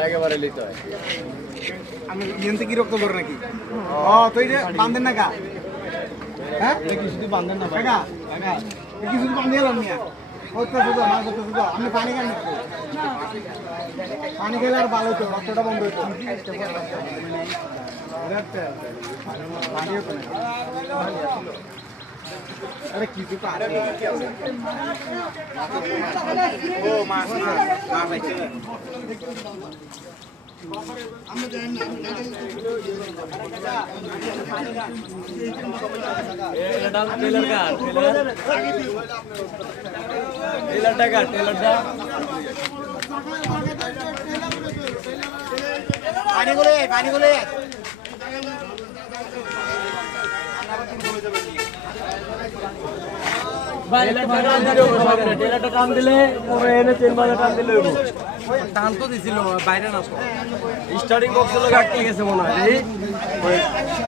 একেবারে লিতে হয়। আমি ইয়েনতে কি রক্ত ধরে নাকি? তো এই যে বান্ধেন না গা? হ্যাঁ শুধু বান্ধেন না কাকা কাকা কি শুধু বান্ধে এলাম নিয়ে আমি পানি খান পানি খেলে আর ভালো হতো রক্তটা বন্ধ হতো আরে কিছু ও মাছ টান দিলে টান তো দিছিল বাইরে না স্টার্টিং বক্স গাড়তে গেছে মনে হয়।